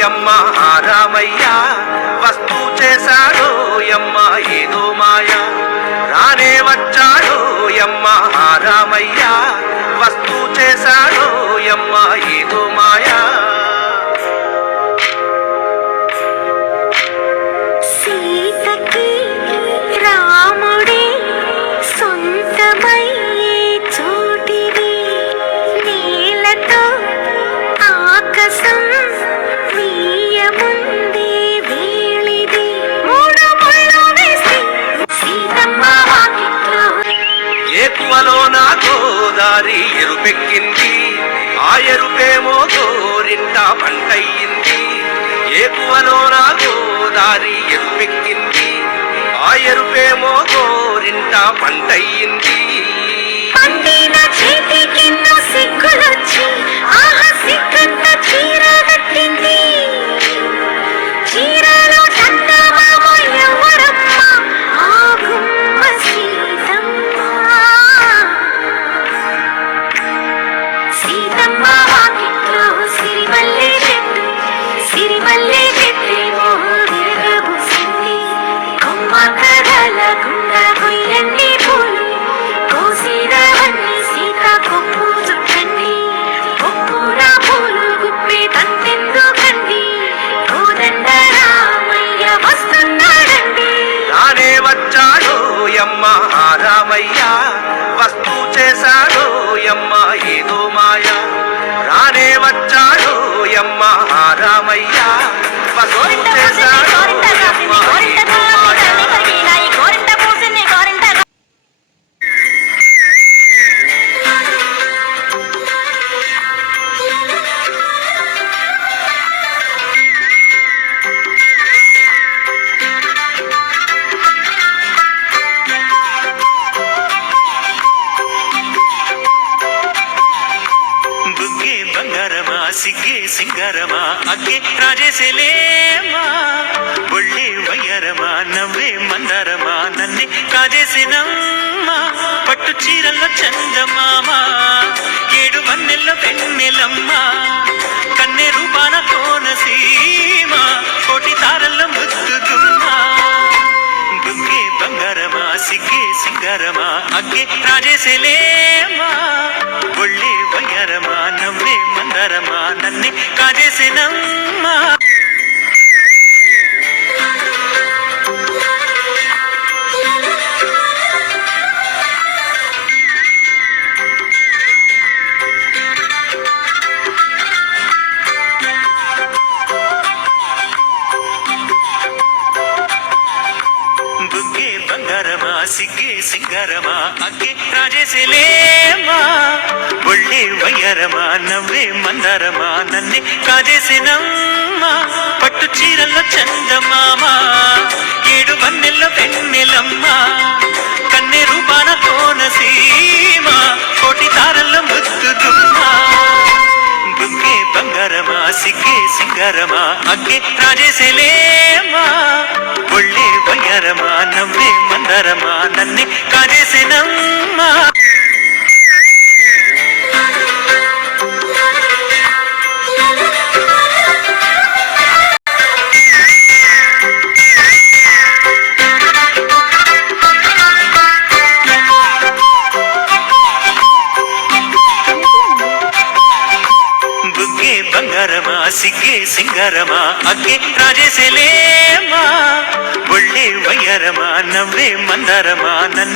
యమ్మ రామయ్య వస్తు చేశాడో యమ్మ ఏదో మాయ రానే వచ్చాడో యమ్మ రామయ్య వస్తు చేశాడో యమ్మ ఏదో మాయ సీతకి రాముడే సొంతమై చోటిది నీలతో ఆకాశం ఏకువలో నా గోదారి ఎరుపెక్కింది ఆ ఎరుపేమో గోరింట పంటయ్యింది ఏకువలో నా గోదారి ఎరుపెక్కింది ఆ ఎరుపేమో గోరింట పంటయ్యింది సిగ్గులొచ్చి ఆహా సిగ్గంత చీర కట్టింది చీరలో చందమామ ఎవరమ్మ ఆ గుమ్మ సీతమ్మ సీతమ్మ వాకిట్లో సిరిమల్లె చెట్టేమో విరగబూసింది కొమ్మ కదలకుండా కొయ్యండి పూలు కోసిరవన్నీ సీత కొప్పు చుట్టండి ఒప్పురా పూలు గుప్పే తంతెందుకండి కోదండ రామయ్య వస్తున్నాడండి రానే వచ్చాడో యమ్మ రామయ్య వస్తు చేశాడో యమ్మ ఏదో మాయ రానే వచ్చాడో యమ్మ రామయ్య వస్తు చేశాడో యమ్మ ఏదో మాయ సిగ్గే సింగారమా అగ్గే రాజేసేలేమా ఒళ్ళే వయ్యారమా నవ్వే మందారమా నన్నే కాజేసినమ్మా పట్టు చీరల్లో చందమామా ఏడు వన్నెల్లో పెన్నెలమ్మా కన్నె రూపాన కోనసీమా కోటి తారల్లో ముద్దుగుమ్మా బుగ్గే బంగారమా సిగ్గే సింగారమా అగ్గే రాజేసేలేమా ఒళ్ళే వయ్యారమా నవ్వే మందారమా నన్నే కాజేసినమ్మా బుగ్గే బంగారమా సిగ్గే సింగారమా అగ్గే రాజేసేలేమా ఒళ్ళే వయ్యారమా నవ్వే మందారమా నన్నే కాజేసినమ్మా పట్టు చీరల్లో చందమామా ఏడు వన్నెల్లో పెన్నెలమ్మా కన్నె రూపాన కోనసీమా కోటి తారల్లో ముద్దుగుమ్మా బుగ్గే బంగారమా సిగ్గే సింగారమా అగ్గే రాజేసేలేమా ఒళ్ళే వయ్యారమా నవ్వే మందారమా నన్నే కాజేసినమ్మా బుగ్గే బంగారమా సిగ్గే సింగారమా అగ్గే రాజేసేలేమా ఒళ్ళే వయ్యారమా నవ్వే మందారమా నన్ను